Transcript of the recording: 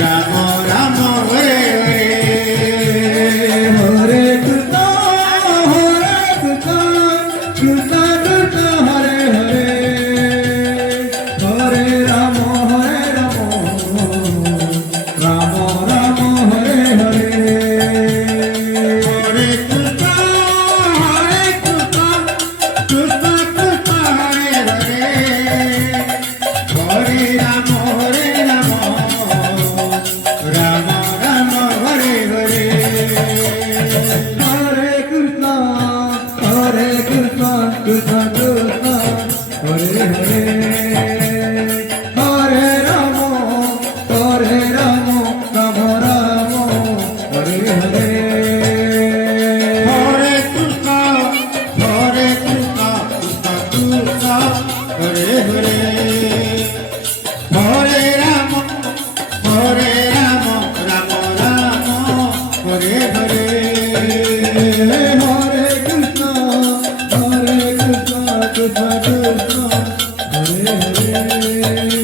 Ram Ram Hare Hare Hare Krishna Krishna Krishna Hare Hare Hare Ram Ram Ram Hare Hare Hare Krishna Krishna Krishna Hare Hare Hare Ram Ram Ram Hare Hare Hare Krishna Krishna Krishna Hare Hare Hare Ram Ram Ram Hare Hare Hare Krishna Krishna Krishna Hare Hare Hare Ram Ram Ram Hare Hare Hare Krishna Krishna Krishna Hare Hare